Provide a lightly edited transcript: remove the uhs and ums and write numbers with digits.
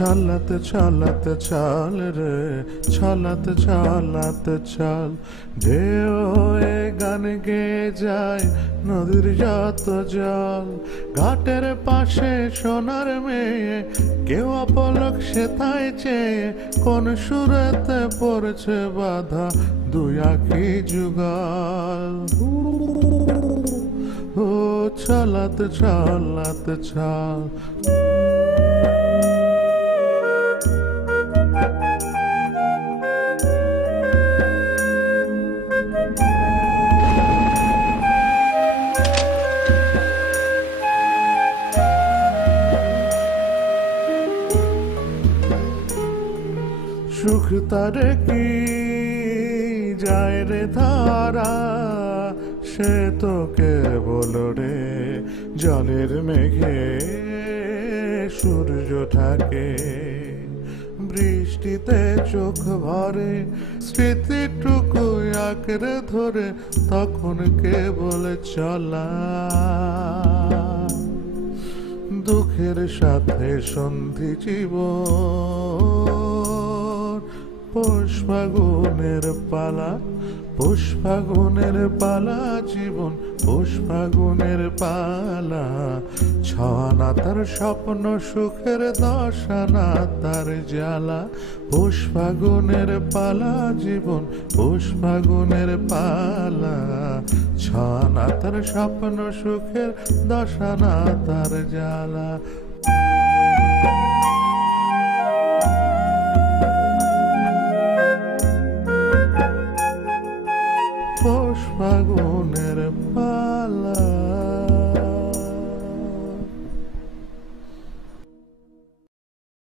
চালাতে চালাতে চাল রে, চালাতে চালাতে চাল। ঢেউ হয়ে গান গেয়ে যায় নদীর যত জল। ঘাটের পাশে সোনার মেয়ে, কেউ অপলক সেথায় চেয়ে, কোন সুরেতে পড়েছে বাধা দুই আঁখি যুগল। ও চালাতে চালাতে চাল। সুখ তারে কি যায় রে ধারা, সে তো কেবল রে জলের মেঘে সূর্য থাকে। বৃষ্টিতে চোখ ভরে স্মৃতিটুকু আঁকড়ে ধরে, তখন কেবল চলা। দুঃখের সাথে সন্ধি জীবন, পৌষ ফাগুনের পালা, পৌষ ফাগুনের পালা জীবন, পৌষ ফাগুনের পালা। ছনা তার স্বপ্ন সুখের, দশানা তার জ্বালা। পৌষ ফাগুনের পালা জীবন, পৌষ ফাগুনের পালা। ছনা তার স্বপ্ন সুখের, দশানা তার জ্বালা। পৌষ ফাগুনের